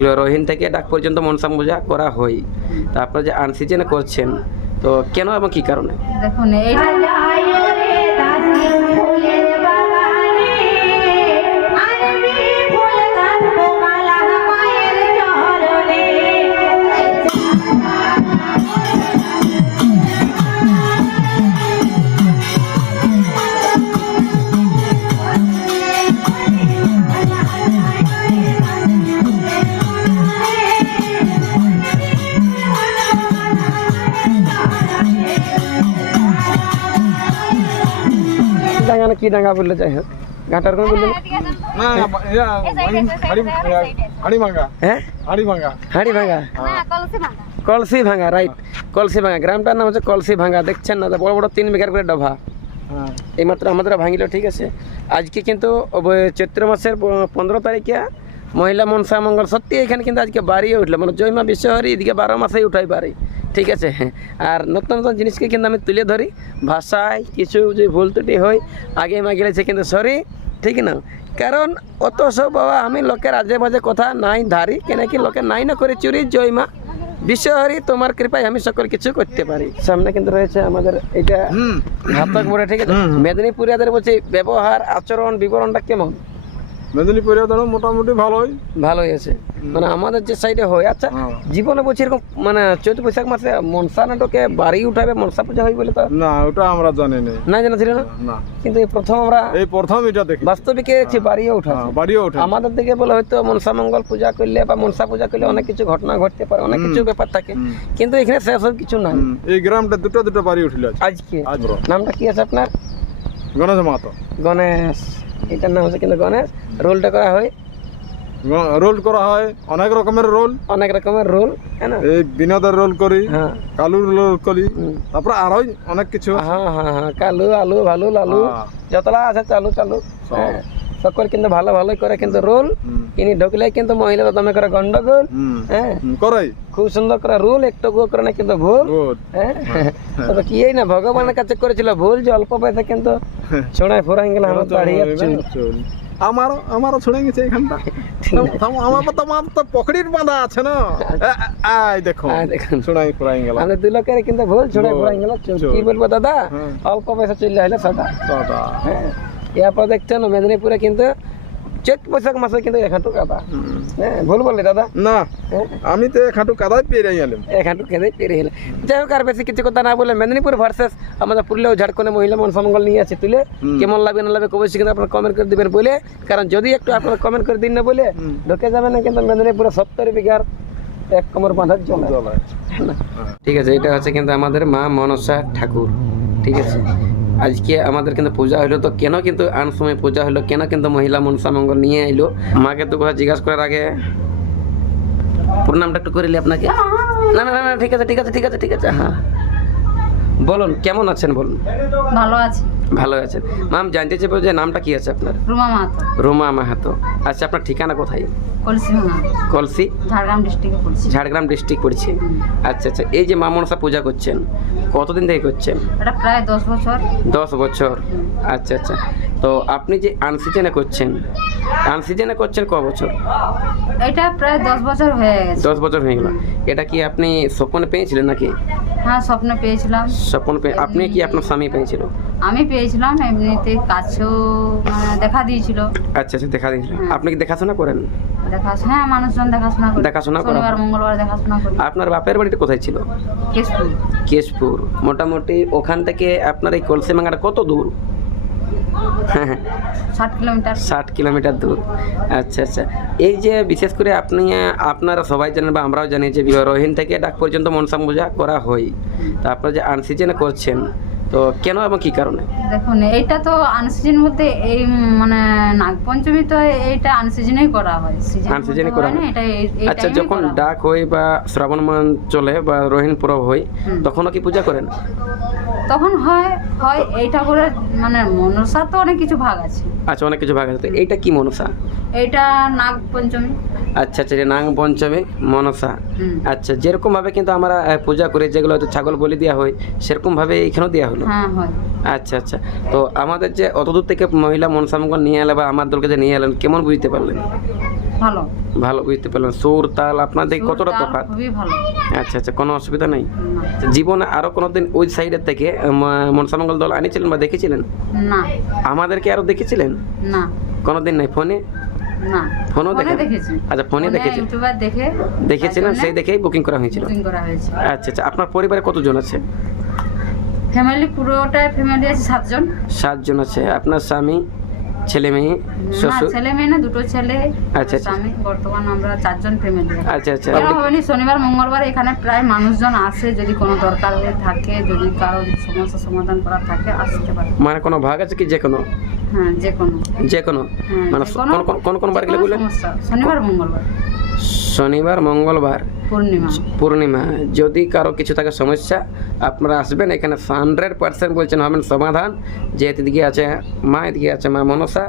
রহিন থেকে ডাক পর্যন্ত মনসা পূজা করা হয়, তা আপনারা যে আনসিজনে করছেন তো কেন এবং কি কারণে? দেখুন এইটা ডাঙ্গা কি ডাঙ্গা বললে যাই হোক, ঘাটার কোন বললেন? হ্যাঁ, হাড়ি ভাঙা, কলসি ভাঙা, রাইট। কলসি ভাঙা গ্রামটার নাম হচ্ছে কলসি ভাঙা। দেখছেন না, বড় বড় 3 বিঘার করে ডভা এইমাত্র আমাদের ভাঙিল। ঠিক আছে, আজকে কিন্তু চৈত্র মাসের 15 তারিখে মহিলা মনসা মঙ্গল সত্যি এখানে কিন্তু আজকে বাড়িয়ে উঠলো, মানে জয়মা বিশ্বহরি এদিকে 12 মাসেই উঠাই পারি। ঠিক আছে, আর নতুন নতুন জিনিসকে কিন্তু আমি তুলে ধরি, ভাষায় কিছু যে ভুল ত্রুটি হয় আগে গেলেছে কিন্তু সরি, ঠিক না? কারণ অত সব বাবা আমি লোকের আজে বাজে কথা নাই ধারি, কেন কি লোকের নাই না করে চুরি। জয়মা বিশ্বহরি তোমার কৃপায় আমি সকল কিছু করতে পারি। সামনে কিন্তু রয়েছে আমাদের এটা ঘাতক বলে। ঠিক আছে, মেদিনীপুরিয়াদের বলছি ব্যবহার আচরণ বিবরণটা কেমন? মেদিনীপুরে মোটামুটি ভালোই আছে, মানে আমাদের যে সাইডে হয়। আচ্ছা, জীবনে বলছি এরকম মানে চৈত্র বৈশাখ মাসে মনসা নাটকে বাড়ি উঠাবে মনসা পূজা হয় বলে তো না, ওটা আমরা জানি না, জানা ছিল না। কিন্তু এই প্রথম আমরা এটা দেখি বাস্তবিকে বাড়িও উঠা, আমাদের দিকে বলে হয়তো মনসা মঙ্গল পূজা করলে বা মনসা পূজা করলে অনেক কিছু ঘটনা ঘটতে পারে, অনেক কিছু ব্যাপার থাকে, কিন্তু এখানে সেসব কিছু নাই। এই গ্রামটা দুটো বাড়ি উঠল আজকে। নামটা কি আছে আপনার? গণেশ মাহাতো। গণেশ, এটার নাম হচ্ছে কিন্তু গণেশ। রোলটা করা হয়, অনেক রকমের রোল, এই বিনোদের রোল করি, কালুর রোল করি, তারপরে আরো অনেক কিছু। হ্যাঁ, কালু, আলু, ভালু, লালু, যতলা আছে চালু সকল কিন্তু ভালোই করে। কিন্তু রোল কিনি ঢুকলে কিন্তু মহিলারা দমে করে গন্ডগোল। হ্যাঁ, খুব সুন্দর করে রোল, একটু করে না কিন্তু ভুল। হ্যাঁ, তবে কি এই না ভগবানের কাছে করেছিল ভুল যে অল্প পয়সা কিন্তু ছোড়ায় ফোরাই গেল আমার দাঁড়িয়ে আমারও ছড়ে গেছে এখানটা। আমার তো পকড়ির বাঁধা আছে না, দেখুন ছড়াই ফোরাই গেল। আমাদের 2 লোকের কিন্তু ভুল ছড়াই ফোরাই গেল। কি বলবো দাদা, অল্প পয়সা চলে হলে সাদা। হ্যাঁ, এরপর দেখছেন মেদিনীপুরে কিন্তু চৈত বৈশাখ মাসে কিন্তু এখানটু কাদা। হ্যাঁ, ভুল বললি দাদা? না, আমি তো এখানটু কাদাই পেরে গেলাম, যাই হোক, আর বেশি কিছু কথা না বলে মেদিনীপুর ভার্সেস আমাদের পুরুলিয়া ঝাড়খণ্ডে মহিলা মনসা মঙ্গল নিয়ে আছে তুলে কেমন লাগবে না লাগবে অবশ্যই কিন্তু আপনারা কমেন্ট করে দিবেন বলে, কারণ যদি একটু আপনারা কমেন্ট করে দিন না বলে ঢুকে যাবে না কিন্তু মেদিনীপুরে 70 বিঘার এক কোমর বাঁধার জল। ঠিক আছে, এটা হচ্ছে কিন্তু আমাদের মা মনসা ঠাকুর। ঠিক আছে, আজকে আমাদের কিন্তু পূজা হলো, তো কেন কিন্তু আন সময় পূজা হলো, কেন কিন্তু মহিলা মনসা মঙ্গল নিয়ে এলো, মাকে তো কথা জিজ্ঞাসা করার আগে প্রণামটা একটু করিলি আপনাকে। না, ঠিক আছে। হ্যাঁ, বলুন কেমন আছেন? বলুন। ভালো আছেন। ম্যাম, জানতে চাইবো যে নামটা কি আছে আপনার? রুমা মাহাতো। আচ্ছা, আপনার ঠিকানা কোথায়? কলসি, ঝাড়গ্রাম ডিস্ট্রিক্ট পড়ছে। আচ্ছা, এই যে মা মনসা পূজা করছেন কতদিন থেকে করছেন? এটা প্রায় 10 বছর। 10 বছর। আচ্ছা, তো আপনি যে আনসিজনে করছেন ক বছর? এটা প্রায় 10 বছর হয়ে গেছে। 10 বছর হয়ে গেল। এটা কি আপনি স্বপ্নে পেয়েছিলেন নাকি? হ্যাঁ, স্বপ্নে পেয়েছিলাম। আপনি কি আপনার স্বামী পেয়েছিল? আমি পেয়েছিলাম, এমনিতে কাছেও দেখা দিয়েছিল। আচ্ছা, দেখা দিয়েছিল। আপনি কি দেখাশোনা করেন? হ্যাঁ, মানুষজন দেখাশোনা করে, শনিবার মঙ্গলবার দেখাশোনা করি। আপনার বাপের বাড়িটা কোথায় ছিল? কেশপুর। মোটামুটি ওখান থেকে আপনার এই কলসি ভাঙাটা কত দূর? 60 কিলোমিটার দূর। আচ্ছা, এই যে বিশেষ করে আপনারা সবাই জানেন বা আমরাও জানি যে রহিন থেকে ডাক পর্যন্ত মনসা পূজা করা হয়, তা আপনারা যে আনসিজনে করছেন তো কেন এবং কি কারণে? দেখুন, এইটা তো আনসিজন বলতে এই মানে নাগপঞ্চমী তো এইটা আনসিজনেই করা হয়। আনসিজনে করা হয়। আচ্ছা, যখন ডাক হয় বা শ্রাবণ মাস চলে বা রহিন পরব হয় তখনও কি পূজা করেন? তখন হয় এইটা করে, মানে মনসা তো অনেক কিছু ভাগ আছে। আচ্ছা, অনেক কিছু ভাগ আছে। তো এইটা কি মনসা? এইটা নাগপঞ্চমী। আচ্ছা, নাগ পঞ্চমী মনসা। আচ্ছা, যেরকম ভাবে কিন্তু আমরা পূজা করি, যেগুলো হয়তো ছাগল বলি দেওয়া হয়, সেরকম ভাবে এখানেও দেওয়া হলো? হ্যাঁ, হয়। আচ্ছা, তো আমাদের যে অতদূর থেকে মহিলা মনসা মঙ্গল নিয়ে এলে বা আমার দলকে যে নিয়ে এলেন কেমন বুঝতে পারলেন? ভালো ভালো, বুঝতে পারলাম। সুর তাল আপনাদের কতটা সুর, তাল তফাৎ? খুবই ভালো। আচ্ছা আচ্ছা, কোনো অসুবিধা নেই। না। জীবনে আরো কোনোদিন ওই সাইডের থেকে মনসামঙ্গল দল আনিছিলেন বা দেখেছিলেন? না আমাদেরকে আরো দেখেছিলেন? না কোনোদিন নাই? ফোনে? না ফোনও ফোনে দেখেন? দেখেছি। আচ্ছা, ফোনে দেখেছেন, ইউটিউবার দেখে দেখেছিলেন, সেই দেখেই বুকিং করা হয়েছিল। বুকিং করা হয়েছে। আচ্ছা আচ্ছা, আপনার পরিবারে কতজন আছে? ফ্যামিলি পুরোটাই ফ্যামিলি আছে 7 জন। 7 জন আছে। আপনার স্বামী, ছেলে মেয়ে, না শ্বশুর? ছেলে মেয়ে না, দুটো ছেলে আচ্ছা, আচ্ছা। স্বামী। বর্তমান আমরা 4 জন ফ্যামিলি। আচ্ছা আচ্ছা, শনিবার মঙ্গলবার এখানে প্রায় মানুষজন আসে, যদি কোনো দরকার হয়ে থাকে, যদি কারো সমস্যা সমাধান করার থাকে আসতে পারে। মানে কোনো ভাগ আছে কি? যে কোনো? হ্যাঁ যে কোনো। যে কোনো মানে কোন কোন বার গেলে বললেন? শনিবার মঙ্গলবার শনিবার মঙ্গলবার পূর্ণিমা। পূর্ণিমা। যদি কারো কিছু থাকে সমস্যা, আপনারা আসবেন এখানে 100% বলছেন হবেন সমাধান। যে এদিকে আছে মা, এদিকে আছে মা মনসা।